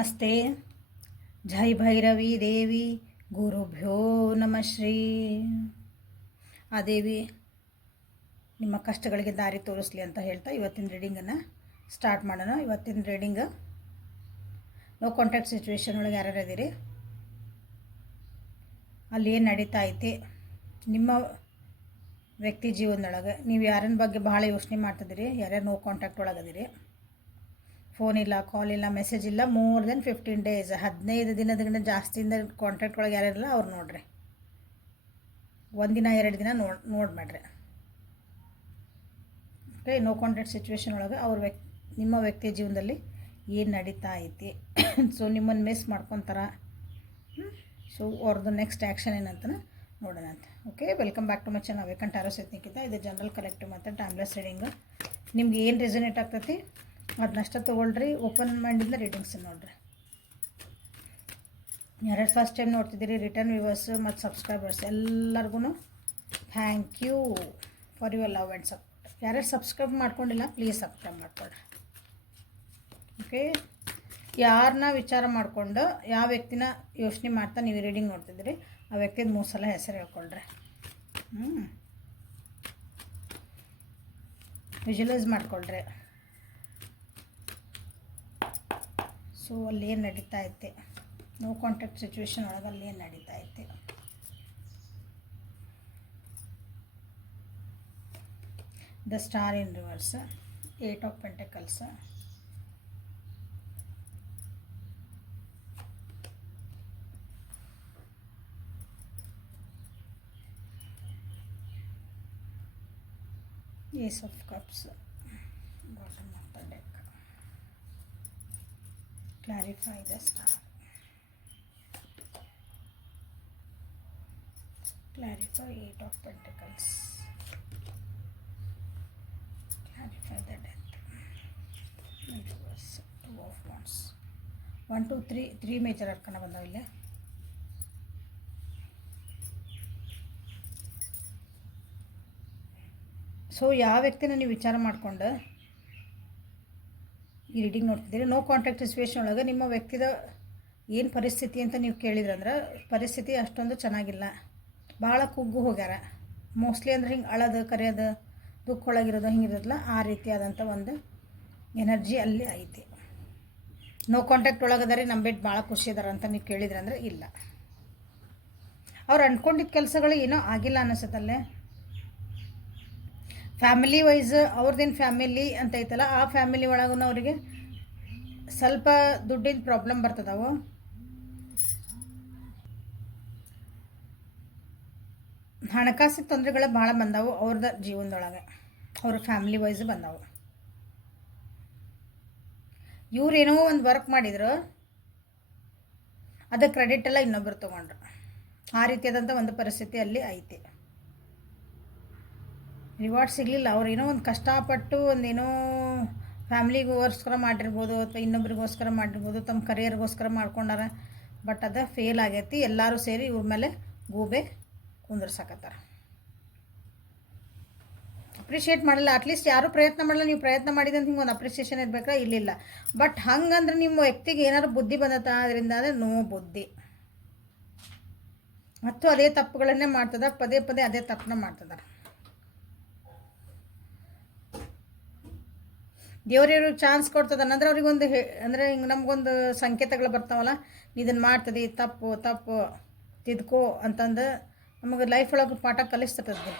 ನಮಸ್ತೆ. ಜೈ ಭೈರವಿ ದೇವಿ. ಗುರುಭ್ಯೋ ನಮಃ ಶ್ರೀ. ಆ ದೇವಿ ನಿಮ್ಮ ಕಷ್ಟಗಳಿಗೆ ದಾರಿ ತೋರಿಸಲಿ ಅಂತ ಹೇಳ್ತಾ ಇವತ್ತಿನ ರೀಡಿಂಗನ್ನು ಸ್ಟಾರ್ಟ್ ಮಾಡೋಣ. ಇವತ್ತಿನ ರೀಡಿಂಗ್ ನೋ ಕಾಂಟ್ಯಾಕ್ಟ್ ಸಿಚುವೇಶನ್ ಒಳಗೆ ಯಾರ್ಯಾರು ಇದ್ದೀರಿ, ಅಲ್ಲಿ ಏನು ನಡೀತಾ ಐತಿ ನಿಮ್ಮ ವ್ಯಕ್ತಿ ಜೀವನದೊಳಗೆ, ನೀವು ಯಾರನ್ನ ಬಗ್ಗೆ ಭಾಳ ಯೋಚನೆ ಮಾಡ್ತಿದ್ದೀರಿ, ಯಾರ್ಯಾರು ನೋ ಕಾಂಟ್ಯಾಕ್ಟ್ ಒಳಗದಿರಿ, ಫೋನ್ ಇಲ್ಲ, ಕಾಲ್ ಇಲ್ಲ, ಮೆಸೇಜ್ ಇಲ್ಲ, ಮೋರ್ ದೆನ್ 15 days 15 ದಿನದಿಂದ ಜಾಸ್ತಿಯಿಂದ ಕಾಂಟ್ಯಾಕ್ಟ್ ಒಳಗೆ ಯಾರಿರಲ್ಲ ಅವ್ರು ನೋಡ್ರಿ. ಒಂದಿನ 2 ದಿನ ನೋಡ್ಬೇಡ್ರಿ. ಓಕೆ, ನೋ ಕಾಂಟ್ಯಾಕ್ಟ್ ಸಿಚುವೇಶನ್ ಒಳಗೆ ನಿಮ್ಮ ವ್ಯಕ್ತಿ ಜೀವನದಲ್ಲಿ ಏನು ನಡೀತಾ ಐತಿ, ಸೊ ನಿಮ್ಮನ್ನು ಮಿಸ್ ಮಾಡ್ಕೊತಾರ, ಸೊ ಅವ್ರದ್ದು ನೆಕ್ಸ್ಟ್ ಆ್ಯಕ್ಷನ್ ಏನಂತ ನೋಡೋಣ ಅಂತ. Okay, welcome back to my channel awaken tarot Nikhita. ಇದು ಜನರಲ್ ಕಲೆಕ್ಟಿವ್ ಮತ್ತು ಟೈಮ್ಲೆಸ್ ರೀಡಿಂಗ್. ನಿಮ್ಗೆ ಏನು ರೆಸನೇಟ್ ಆಗ್ತೈತಿ ಅದನ್ನಷ್ಟ ತೊಗೊಳ್ರಿ. ಓಪನ್ ಮೈಂಡಿಂದ ರೀಡಿಂಗ್ಸ್ ನೋಡಿರಿ. ಯಾರ್ಯಾರು ಫಸ್ಟ್ ಟೈಮ್ ನೋಡ್ತಿದ್ದೀರಿ, ರಿಟರ್ನ್ ವ್ಯೂವರ್ಸ್ ಮತ್ತು ಸಬ್ಸ್ಕ್ರೈಬರ್ಸ್ ಎಲ್ಲರಿಗೂ thank you for your love and support. ಯಾರ್ಯಾರು ಸಬ್ಸ್ಕ್ರೈಬ್ ಮಾಡ್ಕೊಂಡಿಲ್ಲ ಪ್ಲೀಸ್ ಸಬ್ಸ್ಕ್ರೈಬ್ ಮಾಡ್ಕೊಳ್ರಿ. ಓಕೆ, ಯಾರನ್ನ ವಿಚಾರ ಮಾಡಿಕೊಂಡು ಯಾವ ವ್ಯಕ್ತಿನ ಯೋಚನೆ ಮಾಡ್ತಾ ನೀವು ರೀಡಿಂಗ್ ನೋಡ್ತಿದ್ದೀರಿ ಆ ವ್ಯಕ್ತಿದ 3 ಸಲ ಹೆಸರು ಹೇಳ್ಕೊಳ್ರಿ. ವಿಜುವಲೈಸ್ ಮಾಡ್ಕೊಳ್ರಿ. ಸೊ ಅಲ್ಲಿ ಏನು ನಡೀತಾ ಐತೆ, ನೋ ಕಾಂಟ್ಯಾಕ್ಟ್ ಸಿಚುವೇಶನ್ ಒಳಗೆ ಅಲ್ಲಿ ಏನು ನಡೀತಾ ಐತೆ. The star in reverse, 8 of Pentacles, Ace of Cups, bottom of the deck. Clarify the star. Clarify 8 of Pentacles. Clarify the death. Reverse 2 of Wands. 1 2 3 major ಅರ್ಕನ ಬಂದಾವ ಇಲ್ಲಿ. ಸೊ ಯಾವ ವ್ಯಕ್ತಿನ ನೀವು ವಿಚಾರ ಮಾಡಿಕೊಂಡು ಈ ರೀಡಿಂಗ್ ನೋಡ್ತಿದ್ದೀರಿ, ನೋ ಕಾಂಟ್ಯಾಕ್ಟ್ ಸಿಚುವೇಶನ್ ಒಳಗೆ ನಿಮ್ಮ ವ್ಯಕ್ತಿದ ಏನು ಪರಿಸ್ಥಿತಿ ಅಂತ ನೀವು ಕೇಳಿದ್ರಂದ್ರೆ ಪರಿಸ್ಥಿತಿ ಅಷ್ಟೊಂದು ಚೆನ್ನಾಗಿಲ್ಲ, ಭಾಳ ಕುಗ್ಗು ಹೋಗ್ಯಾರ. ಮೋಸ್ಟ್ಲಿ ಅಂದ್ರೆ ಹಿಂಗೆ ಅಳೋದು ಕರೆಯೋದು ದುಃಖ ಒಳಗಿರೋದು ಹಿಂಗಿರೋದಿಲ್ಲ, ಆ ರೀತಿಯಾದಂಥ ಒಂದು ಎನರ್ಜಿ ಅಲ್ಲಿ ಐತಿ. ನೋ ಕಾಂಟ್ಯಾಕ್ಟ್ ಒಳಗದಾರೆ, ನಂಬಿಟ್ಟು ಭಾಳ ಖುಷಿ ಇದಾರ ಅಂತ ನೀವು ಕೇಳಿದ್ರಂದ್ರೆ ಇಲ್ಲ. ಅವ್ರು ಅಂದ್ಕೊಂಡಿದ್ದ ಕೆಲಸಗಳು ಏನೋ ಆಗಿಲ್ಲ ಅನ್ನಿಸುತ್ತಲ್ಲೇ. ಫ್ಯಾಮಿಲಿ ವೈಸ್ ಅವ್ರದ್ದೇನು ಫ್ಯಾಮಿಲಿ ಅಂತ ಐತಲ್ಲ, ಆ ಫ್ಯಾಮಿಲಿ ಒಳಗೂ ಅವರಿಗೆ ಸ್ವಲ್ಪ ದುಡ್ಡಿನ ಪ್ರಾಬ್ಲಮ್ ಬರ್ತದವು. ಹಣಕಾಸಿನ ತೊಂದರೆಗಳು ಭಾಳ ಬಂದವು ಅವ್ರದ್ದು ಜೀವನದೊಳಗೆ, ಅವ್ರ ಫ್ಯಾಮಿಲಿ ವೈಸ್ ಬಂದವು. ಇವ್ರೇನೋ ಒಂದು ವರ್ಕ್ ಮಾಡಿದ್ರು, ಅದು ಕ್ರೆಡಿಟ್ ಎಲ್ಲ ಇನ್ನೊಬ್ಬರು ತೊಗೊಂಡ್ರು, ಆ ರೀತಿಯಾದಂಥ ಒಂದು ಪರಿಸ್ಥಿತಿ ಅಲ್ಲಿ ಐತಿ. ರಿವಾರ್ಡ್ ಸಿಗಲಿಲ್ಲ. ಅವ್ರು ಏನೋ ಒಂದು ಕಷ್ಟಪಟ್ಟು ಒಂದೇನೋ ಫ್ಯಾಮ್ಲಿಗೋಸ್ಕರ ಮಾಡಿರ್ಬೋದು ಅಥವಾ ಇನ್ನೊಬ್ರಿಗೋಸ್ಕರ ಮಾಡಿರ್ಬೋದು, ತಮ್ಮ ಕರಿಯರ್ಗೋಸ್ಕರ ಮಾಡ್ಕೊಂಡಾರ, ಬಟ್ ಅದು ಫೇಲ್ ಆಗೈತಿ. ಎಲ್ಲರೂ ಸೇರಿ ಇವ್ರ ಮೇಲೆ ಗೂಬೆ ಕುಂದರ್ಸಕತ್ತಾರ. ಅಪ್ರಿಷಿಯೇಟ್ ಮಾಡಲ್ಲ, ಅಟ್ಲೀಸ್ಟ್ ಯಾರೂ ಪ್ರಯತ್ನ ಮಾಡಲ್ಲ. ನೀವು ಪ್ರಯತ್ನ ಮಾಡಿದಂತ ಹಿಂಗೆ ಒಂದು ಅಪ್ರಿಸಿಯೇಷನ್ ಇರಬೇಕಾ, ಇಲ್ಲಿಲ್ಲ. ಬಟ್ ಹಂಗಂದ್ರೆ ನಿಮ್ಮ ವ್ಯಕ್ತಿಗೆ ಏನಾದ್ರು ಬುದ್ಧಿ ಬಂದತ್ತ ಅದರಿಂದ ಅಂದರೆ ನೋ ಬುದ್ಧಿ, ಮತ್ತು ಅದೇ ತಪ್ಪುಗಳನ್ನೇ ಮಾಡ್ತದ, ಪದೇ ಪದೇ ಅದೇ ತಪ್ಪನ್ನ ಮಾಡ್ತದ. ದೇವ್ರಿವ್ರಿಗೆ ಚಾನ್ಸ್ ಕೊಡ್ತದ ಅಂದ್ರೆ ಅವ್ರಿಗೊಂದು ಅಂದರೆ ಹಿಂಗೆ ನಮಗೊಂದು ಸಂಕೇತಗಳು ಬರ್ತಾವಲ್ಲ, ಇದನ್ನು ಮಾಡ್ತದೆ, ತಪ್ಪು ತಪ್ಪು ತಿದ್ಕೋ ಅಂತಂದು ನಮಗೆ ಲೈಫ್ ಒಳಗೆ ಪಾಠ ಕಲಿಸ್ತದೆ.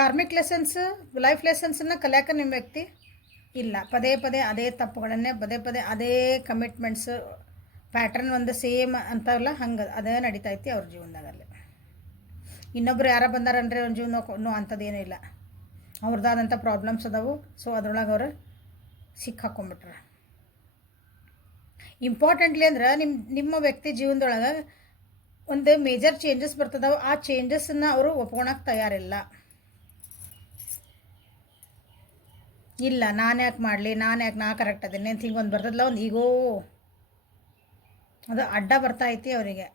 ಕಾರ್ಮಿಕ್ ಲೆಸನ್ಸ್, ಲೈಫ್ ಲೆಸನ್ಸನ್ನು ಕಲಿಯಾಕ ನಿಮ್ಮ ವ್ಯಕ್ತಿ ಇಲ್ಲ. ಪದೇ ಪದೇ ಅದೇ ತಪ್ಪುಗಳನ್ನೇ, ಪದೇ ಪದೇ ಅದೇ ಕಮಿಟ್ಮೆಂಟ್ಸು ಪ್ಯಾಟ್ರನ್ ಒಂದು ಸೇಮ್ ಅಂತವಲ್ಲ, ಹಂಗೆ ಅದೇ ನಡೀತೈತಿ ಅವ್ರ ಜೀವನದಾಗಲ್ಲಿ. ಇನ್ನೊಬ್ರು ಯಾರ ಬಂದಾರನ್ರಿ ಅವ್ರ ಜೀವನ ಅಂಥದ್ದೇನೂ ಇಲ್ಲ, ಅವ್ರದ್ದಾದಂಥ ಪ್ರಾಬ್ಲಮ್ಸ್ ಅದಾವು. ಸೊ ಅದ್ರೊಳಗೆ ಅವ್ರು ಸಿಕ್ಕಾಕೊಂಡ್ಬಿಟ್ರೆ. ಇಂಪಾರ್ಟೆಂಟ್ಲಿ ಅಂದ್ರೆ ನಿಮ್ಮ ವ್ಯಕ್ತಿ ಜೀವನದೊಳಗೆ ಒಂದು ಮೇಜರ್ ಚೇಂಜಸ್ ಬರ್ತದವು. ಆ ಚೇಂಜಸ್ಸನ್ನು ಅವರು ಒಪ್ಕೊಳಕ್ಕೆ ತಯಾರಿಲ್ಲ. ಇಲ್ಲ ನಾನು ಯಾಕೆ ಮಾಡಲಿ, ನಾ ಕರೆಕ್ಟ್ ಅದೇನೆ ಅಂತ ಹಿಂಗೆ ಒಂದು ಬರ್ತದಲ್ಲ, ಒಂದು ಈಗೋ ಅದು ಅಡ್ಡ ಬರ್ತಾ ಐತಿ ಅವರಿಗೆ.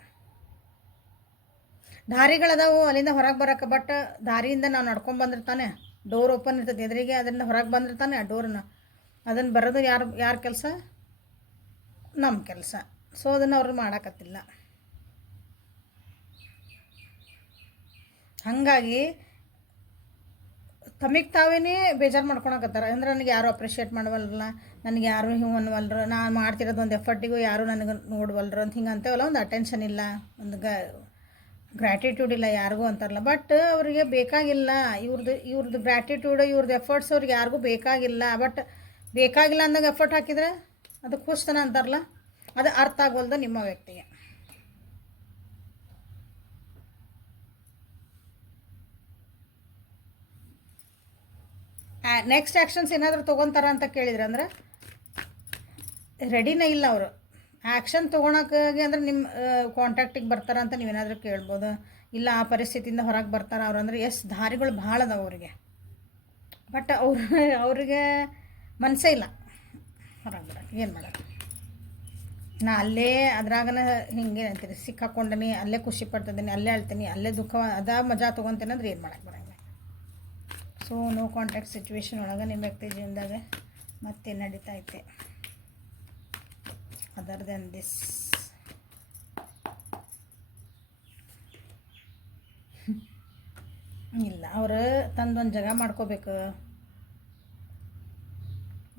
ದಾರಿಗಳದಾವು ಅಲ್ಲಿಂದ ಹೊರಗೆ ಬರೋಕೆ, ಬಟ್ ದಾರಿಯಿಂದ ನಾವು ನಡ್ಕೊಂಡು ಬಂದಿರ್ತಾನೆ, ಡೋರ್ ಓಪನ್ ಇರ್ತದೆ ಎದುರಿಗೆ, ಅದರಿಂದ ಹೊರಗೆ ಬಂದಿರ್ತಾನೆ ಆ ಡೋರನ್ನ ಅದನ್ನು ಬರೋದು ಯಾರ ಕೆಲಸ? ನಮ್ಮ ಕೆಲಸ. ಸೊ ಅದನ್ನು ಅವ್ರು ಮಾಡೋಕತ್ತಿಲ್ಲ. ಹಾಗಾಗಿ ತಮಗೆ ತಾವೇ ಬೇಜಾರು ಮಾಡ್ಕೊಳಕತ್ತಾರೆ. ಅಂದ್ರೆ ನನಗೆ ಯಾರು ಅಪ್ರಿಷಿಯೇಟ್ ಮಾಡವಲ್ರಲ್ಲ, ನನಗೆ ಯಾರು ಹಿಂಗೆ ಅನ್ನವಲ್ರು, ನಾನು ಮಾಡ್ತಿರೋದು ಒಂದು ಎಫರ್ಟಿಗೂ ಯಾರು ನನಗೆ ನೋಡವಲ್ರು ಅಂತ ಹಿಂಗೆ ಅಂತೇವಲ್ಲ, ಒಂದು ಅಟೆನ್ಷನ್ ಇಲ್ಲ, ಒಂದು ಗ್ರ್ಯಾಟಿಟ್ಯೂಡ್ ಇಲ್ಲ ಯಾರಿಗೂ ಅಂತಾರಲ್ಲ. ಬಟ್ ಅವರಿಗೆ ಬೇಕಾಗಿಲ್ಲ ಇವ್ರದ್ದು ಗ್ರ್ಯಾಟಿಟ್ಯೂಡ್, ಇವ್ರದ್ದು ಎಫರ್ಟ್ಸ್ ಅವ್ರಿಗೆ ಯಾರಿಗೂ ಬೇಕಾಗಿಲ್ಲ. ಬಟ್ ಬೇಕಾಗಿಲ್ಲ ಅಂದಾಗ ಎಫರ್ಟ್ ಹಾಕಿದ್ರೆ ಅದು ಖುಷಿತನ ಅಂತಾರಲ್ಲ, ಅದು ಅರ್ಥ ಆಗೋಲ್ದು ನಿಮ್ಮ ವ್ಯಕ್ತಿಗೆ. ನೆಕ್ಸ್ಟ್ ಆ್ಯಕ್ಷನ್ಸ್ ಏನಾದರೂ ತೊಗೊತಾರ ಅಂತ ಕೇಳಿದ್ರೆ ಅಂದ್ರೆ ರೆಡಿನೇ ಇಲ್ಲ ಅವರು. ಆ್ಯಕ್ಷನ್ ತೊಗೊಳಕ್ಕಾಗಿ ಅಂದ್ರೆ ನಿಮ್ಮ ಕಾಂಟ್ಯಾಕ್ಟಿಗೆ ಬರ್ತಾರ ಅಂತ ನೀವೇನಾದರೂ ಕೇಳ್ಬೋದು. ಇಲ್ಲ ಆ ಪರಿಸ್ಥಿತಿಯಿಂದ ಹೊರಗೆ ಬರ್ತಾರೆ ಅವ್ರು ಅಂದರೆ ದಾರಿಗಳು ಭಾಳ ಅದಾವೆ ಅವರಿಗೆ. ಬಟ್ ಅವ್ರಿಗೆ ಮನಸ್ಸೇ ಇಲ್ಲ ಹೊರಗೆ ಬರೋಕ್ಕೆ. ಏನು ಮಾಡೋದು? ನಾ ಅಲ್ಲೇ ಅದ್ರಾಗನ ಹಿಂಗೆ ಅಂತೀರಿ ಸಿಕ್ಕಾಕೊಂಡೀನಿ, ಅಲ್ಲೇ ಖುಷಿ ಪಡ್ತಿದ್ದೀನಿ, ಅಲ್ಲೇ ಅಳ್ತೀನಿ, ಅಲ್ಲೇ ದುಃಖ ಮಜಾ ತೊಗೊತೇನೆ ಅಂದ್ರೆ ಏನು ಮಾಡೋಕ್ಕೆ ಬರೋಂಗಿಲ್ಲ. ಸೊ ನೋ ಕಾಂಟ್ಯಾಕ್ಟ್ ಸಿಚುವೇಶನ್ ಒಳಗೆ ನಿಮ್ಮ ವ್ಯಕ್ತಿ ಜೀವನದಾಗ ಮತ್ತೆ ನಡೀತಾ ಐತೆ ಅದರ್ ದೆನ್ ದಿಸ್. ಇಲ್ಲ ಅವರು ತಂದೊಂದು ಜಾಗ ಮಾಡ್ಕೋಬೇಕು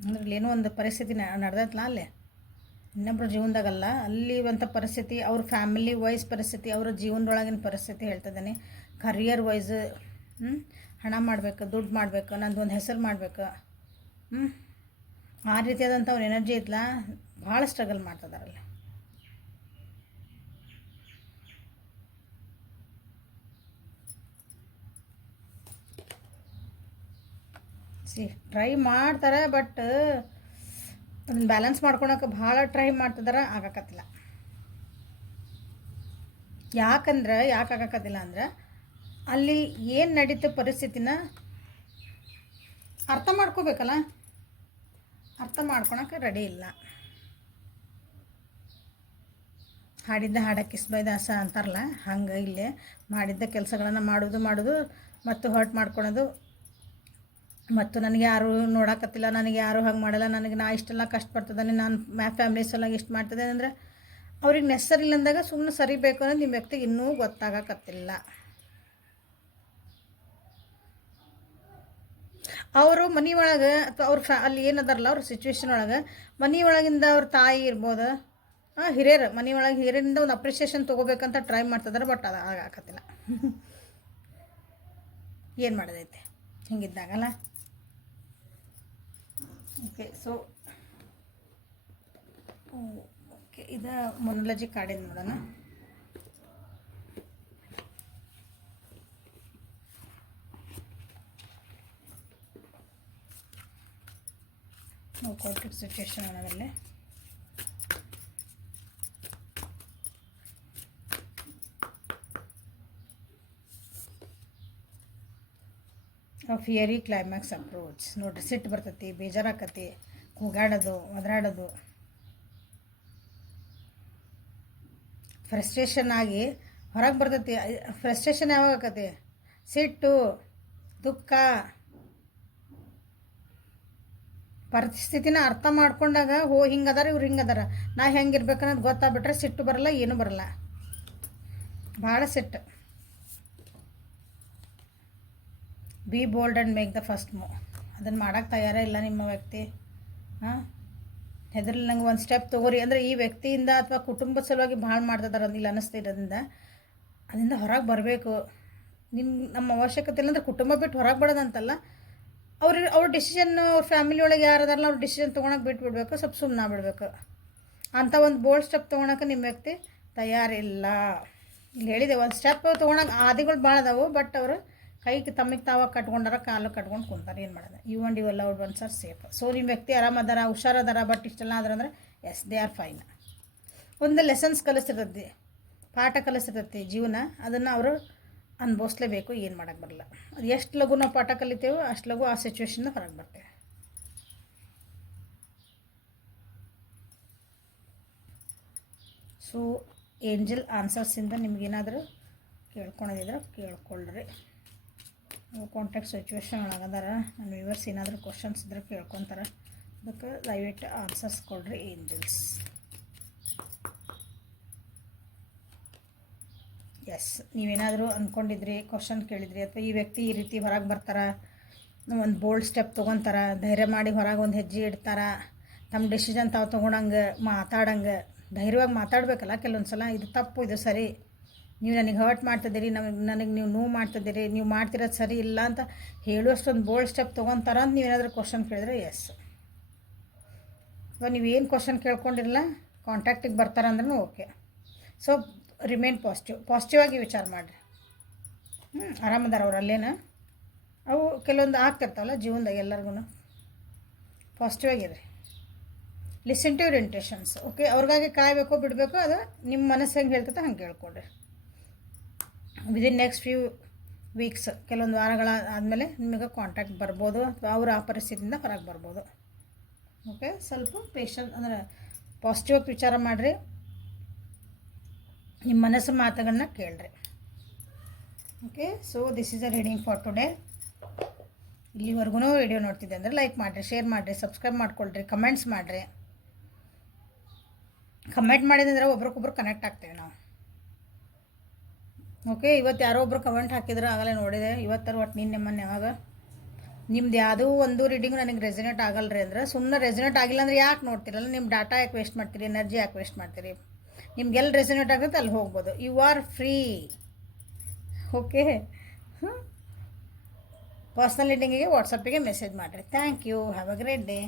ಅಂದ್ರೆ ಏನೋ ಒಂದು ಪರಿಸ್ಥಿತಿ ನಡೆದೈತಲ್ಲ ಅಲ್ಲೇ ಇನ್ನೊಬ್ಬರ ಜೀವನದಾಗಲ್ಲ, ಅಲ್ಲಿ ಅಂಥ ಪರಿಸ್ಥಿತಿ ಅವ್ರ ಫ್ಯಾಮಿಲಿ ವೈಸ್ ಪರಿಸ್ಥಿತಿ, ಅವರ ಜೀವನದೊಳಗಿನ ಪರಿಸ್ಥಿತಿ ಹೇಳ್ತಿದ್ದಾನೆ. ಕರಿಯರ್ ವೈಸ್ ಹಣ ಮಾಡಬೇಕು, ದುಡ್ಡು ಮಾಡಬೇಕು, ನಂದು ಒಂದು ಹೆಸರು ಮಾಡಬೇಕು, ಆ ರೀತಿಯಾದಂಥ ಅವ್ರ ಎನರ್ಜಿ ಐತಲ್ಲ, ಭಾಳ ಸ್ಟ್ರಗಲ್ ಮಾಡ್ತಿದಾರಲ್ಲ. ಟ್ರೈ ಮಾಡ್ತಾರೆ, ಬಟ್ ಅದನ್ನ ಬ್ಯಾಲೆನ್ಸ್ ಮಾಡ್ಕೊಳಕ್ಕೆ ಭಾಳ ಟ್ರೈ ಮಾಡ್ತಿದಾರೆ, ಆಗಕತ್ತಿಲ್ಲ. ಯಾಕೆ ಆಗಕತ್ತಿಲ್ಲ ಅಂದ್ರೆ ಅಲ್ಲಿ ಏನು ನಡೀತು ಪರಿಸ್ಥಿತಿನ ಅರ್ಥ ಮಾಡ್ಕೋಬೇಕಲ್ಲ, ಅರ್ಥ ಮಾಡ್ಕೊಳಕ್ಕೆ ರೆಡಿ ಇಲ್ಲ. ಹಾಡಿದ್ದ ಹಾಡಕ್ಕೆ ದಾಸ ಅಂತಾರಲ್ಲ, ಹಂಗೆ ಇಲ್ಲೇ ಮಾಡಿದ್ದ ಕೆಲಸಗಳನ್ನು ಮಾಡೋದು ಮತ್ತು ಹರ್ಟ್ ಮಾಡ್ಕೊಳೋದು, ಮತ್ತು ನನಗೆ ಯಾರು ನೋಡಕತ್ತಿಲ್ಲ, ನನಗೆ ಯಾರು ಹಂಗೆ ಮಾಡಲ್ಲ, ನನಗೆ ನಾ ಇಷ್ಟೆಲ್ಲ ಕಷ್ಟಪಡ್ತಿದ್ದಾನೆ, ನಾನು ಫ್ಯಾಮಿಲಿ ಸಲುವಾಗಿ ಇಷ್ಟು ಮಾಡ್ತಿದ್ದೇನೆ ಅಂದರೆ ಅವ್ರಿಗೆ ನೆಸರಿಲ್ಲ ಅಂದಾಗ ಸುಮ್ಮನೆ ಸರಿಬೇಕು ಅನ್ನೋದು ನಿಮ್ಮ ವ್ಯಕ್ತಿಗೆ ಇನ್ನೂ ಗೊತ್ತಾಗಕತ್ತಿಲ್ಲ. ಅವರು ಮನೆ ಒಳಗೆ ಅಥವಾ ಅವ್ರ ಅಲ್ಲಿ ಏನದಾರಲ್ಲ ಅವ್ರ ಸಿಚುವೇಶನ್ ಒಳಗೆ ಮನೆ ಒಳಗಿಂದ ಅವ್ರ ತಾಯಿ ಇರ್ಬೋದು, ಹಿರಿಯರು ಮನೆ ಒಳಗೆ ಹಿರಿಯರಿಂದ ಒಂದು ಅಪ್ರಿಷಿಯೇಷನ್ ತೊಗೋಬೇಕಂತ ಟ್ರೈ ಮಾಡ್ತಿದ್ದಾರೆ, ಬಟ್ ಅದು ಆಗಕತ್ತಿಲ್ಲ. ಏನು ಮಾಡೋದೈತೆ ಹಿಂಗಿದ್ದಾಗಲ್ಲ. ಓಕೆ, ಸೊ ಓಕೆ, ಇದು ಮೊನೊಲಜಿ ಕಾರ್ಡಿಂದ ನೋಡೋಣ. ಕಾಂಟ್ಯಾಕ್ಟ್ ಸಿಚುವೇಶನ್ ಒಳಗಲ್ಲೇ ಫಿಯರಿ ಕ್ಲೈಮ್ಯಾಕ್ಸ್ ಅಪ್ರೋಚ್. ನೋಡ್ರಿ, ಸಿಟ್ಟು ಬರ್ತೈತಿ, ಬೇಜಾರಾಕತಿ, ಕೂಗಾಡೋದು, ಒದರಾಡೋದು, ಫ್ರಸ್ಟ್ರೇಷನ್ ಆಗಿ ಹೊರಗೆ ಬರ್ತೈತಿ. ಫ್ರಸ್ಟ್ರೇಷನ್ ಯಾವಾಗ ಆಕತಿ? ಸಿಟ್ಟು, ದುಃಖ, ಪರಿಸ್ಥಿತಿನ ಅರ್ಥ ಮಾಡ್ಕೊಂಡಾಗ ಹಿಂಗದಾರ ಇವ್ರು ಹಿಂಗದಾರ, ನಾ ಹೆಂಗಿರ್ಬೇಕು ಅನ್ನೋದು ಗೊತ್ತಾಗ್ಬಿಟ್ರೆ ಸಿಟ್ಟು ಬರಲ್ಲ, ಏನೂ ಬರಲ್ಲ. ಭಾಳ ಸಿಟ್ಟು. B bold and make the first move. ಅದನ್ನು ಮಾಡೋಕ್ಕೆ ತಯಾರೇ ಇಲ್ಲ ನಿಮ್ಮ ವ್ಯಕ್ತಿ. ಹೆದರ್ಲಿ ನಂಗೆ ಒಂದು ಸ್ಟೆಪ್ ತೊಗೋರಿ ಅಂದರೆ ಈ ವ್ಯಕ್ತಿಯಿಂದ ಅಥವಾ ಕುಟುಂಬದ ಸಲುವಾಗಿ ಭಾಳ ಮಾಡ್ತಿದ್ದಾರೆ ಇಲ್ಲ ಅನ್ನಿಸ್ತಿರೋದ್ರಿಂದ ಅದರಿಂದ ಹೊರಗೆ ಬರಬೇಕು. ನಮ್ಮ ಅವಶ್ಯಕತೆ ಇಲ್ಲ ಅಂದರೆ ಕುಟುಂಬ ಬಿಟ್ಟು ಹೊರಗೆ ಬರೋದಂತಲ್ಲ, ಅವ್ರ ಡಿಸಿಷನ್, ಅವ್ರ ಫ್ಯಾಮಿಲಿ ಒಳಗೆ ಯಾರದಾರಲ್ಲ ಅವ್ರ ಡಿಸಿಷನ್ ತೊಗೊಳಕ್ಕೆ ಬಿಟ್ಬಿಡ್ಬೇಕು, ಸ್ವಲ್ಪ ಸುಮ್ಮನೆ ಬಿಡಬೇಕು. ಅಂಥ ಒಂದು ಬೋಲ್ಡ್ ಸ್ಟೆಪ್ ತೊಗೊಳಕ್ಕೆ ನಿಮ್ಮ ವ್ಯಕ್ತಿ ತಯಾರಿಲ್ಲ. ಇಲ್ಲಿ ಹೇಳಿದೆ, ಒಂದು ಸ್ಟೆಪ್ ತೊಗೊಳಕ್ಕೆ ಆದಿಗಳು ಭಾಳ ಅದಾವು, ಬಟ್ ಅವರು ಕೈಗೆ ತಮಗೆ ತಾವಾಗ ಕಟ್ಕೊಂಡಾರ, ಕಾಲು ಕಟ್ಕೊಂಡು ಕುಂತಾರೆ. ಏನು ಮಾಡೋದು? You and your loved ones are safe. So ನಿಮ್ಮ ವ್ಯಕ್ತಿ ಆರಾಮದಾರ, ಹುಷಾರದಾರ, ಬಟ್ ಇಷ್ಟೆಲ್ಲ ಆದ್ರೆ ಎಸ್ ದೇ ಆರ್ ಫೈನ್. ಒಂದು ಲೆಸನ್ಸ್ ಕಲಿಸಿರ್ತೈತಿ, ಪಾಠ ಕಲಿಸಿರ್ತೈತಿ ಜೀವನ, ಅದನ್ನು ಅವರು ಅನುಭವಿಸ್ಲೇಬೇಕು. ಏನು ಮಾಡೋಕ್ಕೆ ಬರಲ್ಲ. ಅದು ಎಷ್ಟು ಲಘು ನಾವು ಪಾಠ ಕಲಿತೇವೋ ಅಷ್ಟು ಲಘು ಆ ಸಿಚುವೇಶನ್ನ ಹೊರಗೆ ಬರ್ತೇವೆ. ಸೊ ಏಂಜಲ್ ಆನ್ಸರ್ಸಿಂದ ನಿಮ್ಗೇನಾದರೂ ಕೇಳ್ಕೊಳೋದಿದ್ರೆ ಕೇಳ್ಕೊಳ್ಳ್ರಿ. ಕಾಂಟ್ಯಾಕ್ಟ್ ಸಿಚುವೇಶನ್ ಒಳಗದಾರ, ನನ್ನ ವ್ಯೂವರ್ಸ್ ಏನಾದರೂ ಕ್ವಶನ್ಸ್ ಇದ್ರೆ ಕೇಳ್ಕೊತಾರೆ, ಅದಕ್ಕೆ ದಯವಿಟ್ಟು ಆನ್ಸರ್ಸ್ ಕೊಡ್ರಿ ಏಂಜಲ್ಸ್. ಎಸ್, ನೀವೇನಾದರೂ ಅಂದ್ಕೊಂಡಿದ್ರಿ, ಕ್ವಶನ್ ಕೇಳಿದ್ರಿ, ಅಥವಾ ಈ ವ್ಯಕ್ತಿ ಈ ರೀತಿ ಹೊರಗೆ ಬರ್ತಾರೆ, ಒಂದು ಬೋಲ್ಡ್ ಸ್ಟೆಪ್ ತೊಗೊತಾರೆ, ಧೈರ್ಯ ಮಾಡಿ ಹೊರಗೆ ಒಂದು ಹೆಜ್ಜೆ ಇಡ್ತಾರೆ, ತಮ್ಮ ಡಿಸಿಷನ್ ತಾವು ತೊಗೊಳಂಗೆ, ಧೈರ್ಯವಾಗಿ ಮಾತಾಡಬೇಕಲ್ಲ ಕೆಲವೊಂದು ಸಲ. ಇದು ತಪ್ಪು, ಇದು ಸರಿ, ನೀವು ನನಗೆ ಹರ್ಟ್ ಮಾಡ್ತಿದ್ದೀರಿ, ನನಗೆ ನೀವು ನೋವು ಮಾಡ್ತಿದ್ದೀರಿ, ನೀವು ಮಾಡ್ತಿರೋದು ಸರಿ ಇಲ್ಲ ಅಂತ ಹೇಳುವಷ್ಟೊಂದು ಬೋಲ್ಡ್ ಸ್ಟೆಪ್ ತೊಗೊತಾರ ಅಂತ ನೀವೇನಾದರೂ ಕ್ವಶನ್ ಕೇಳಿದ್ರೆ ಎಸ್. ಅಥವಾ ನೀವೇನು ಕ್ವಶನ್ ಕೇಳ್ಕೊಂಡಿರಲ್ಲ ಕಾಂಟ್ಯಾಕ್ಟಿಗೆ ಬರ್ತಾರಂದ್ರೂ ಓಕೆ. ಸೊ ರಿಮೇನ್ ಪಾಸಿಟಿವ್ ಆಗಿ ವಿಚಾರ ಮಾಡಿರಿ. ಆರಾಮದಾರ ಅವ್ರು ಅಲ್ಲೇನ. ಅವು ಕೆಲವೊಂದು ಆಗ್ತಿರ್ತಾವಲ್ಲ ಜೀವನದಾಗ, ಎಲ್ಲರಿಗೂ ಪಾಸಿಟಿವ್ ಆಗಿರಿ. Listen to your intentions. Okay, ಅವ್ರಿಗಾಗಿ ಕಾಯಬೇಕು ಬಿಡಬೇಕು, ಅದು ನಿಮ್ಮ ಮನಸ್ಸು ಹೆಂಗೆ ಹೇಳ್ತೈತೆ ಹಂಗೆ ಕೇಳ್ಕೊಡ್ರಿ. ವಿದಿನ್ ನೆಕ್ಸ್ಟ್ ಫ್ಯೂ ವೀಕ್ಸ್, ಕೆಲವೊಂದು ವಾರಗಳ ಆದಮೇಲೆ ನಿಮಗೆ ಕಾಂಟ್ಯಾಕ್ಟ್ ಬರ್ಬೋದು, ಅಥವಾ ಅವರು ಆ ಪರಿಸ್ಥಿತಿಯಿಂದ ಹೊರಗೆ ಬರ್ಬೋದು. ಓಕೆ, ಸ್ವಲ್ಪ ಪೇಷನ್ಸ್ ಅಂದರೆ ಪಾಸಿಟಿವ್ ಆಗಿ ವಿಚಾರ ಮಾಡಿರಿ, ನಿಮ್ಮ ಮನಸ್ಸು ಮಾತುಗಳನ್ನ ಕೇಳ್ರಿ. Okay, so this is a reading for today. ಇಲ್ಲಿವರೆಗೂ ವಿಡಿಯೋ ನೋಡ್ತಿದ್ದೆ ಅಂದರೆ ಲೈಕ್ ಮಾಡಿರಿ, ಶೇರ್ ಮಾಡಿರಿ, ಸಬ್ಸ್ಕ್ರೈಬ್ ಮಾಡ್ಕೊಳ್ರಿ, ಕಮೆಂಟ್ಸ್ ಮಾಡಿರಿ. ಕಮೆಂಟ್ ಮಾಡಿದ್ರೆ ಒಬ್ರಿಗೊಬ್ರು ಕನೆಕ್ಟ್ ಆಗ್ತೇವೆ ನಾವು. ಓಕೆ, ಇವತ್ತು ಯಾರೋ ಒಬ್ರು ಕಮೆಂಟ್ ಹಾಕಿದ್ರೆ ಆಗಲೇ ನೋಡಿದೆ, ಇವತ್ತರ ಒಟ್ಟು ನಿನ್ನೆ ಮೊನ್ನೆ ಯಾವಾಗ ನಿಮ್ದು ಯಾವುದೋ ಒಂದು ರೀಡಿಂಗ್ ನನಗೆ ರೆಸಿನೇಟ್ ಆಗಲ್ರಿ ಅಂದ್ರೆ ಸುಮ್ಮನೆ ರೆಸಿನೇಟ್ ಆಗಿಲ್ಲ ಅಂದರೆ ಯಾಕೆ ನೋಡ್ತಿರಲ್ಲ, ನಿಮ್ಮ ಡಾಟಾ ಯಾಕೆ ವೇಸ್ಟ್ ಮಾಡ್ತೀರಿ, ಎನರ್ಜಿ ಯಾಕೆ ವೇಸ್ಟ್ ಮಾಡ್ತೀರಿ? ನಿಮ್ಗೆ ಎಲ್ಲಿ ರೆಸಿನೇಟ್ ಆಗುತ್ತೆ ಅಲ್ಲಿ ಹೋಗ್ಬೋದು. You are free. Okay, personal ರೀಡಿಂಗಿಗೆ ವಾಟ್ಸಪ್ಪಿಗೆ ಮೆಸೇಜ್ ಮಾಡಿರಿ. Thank you. Have a great day.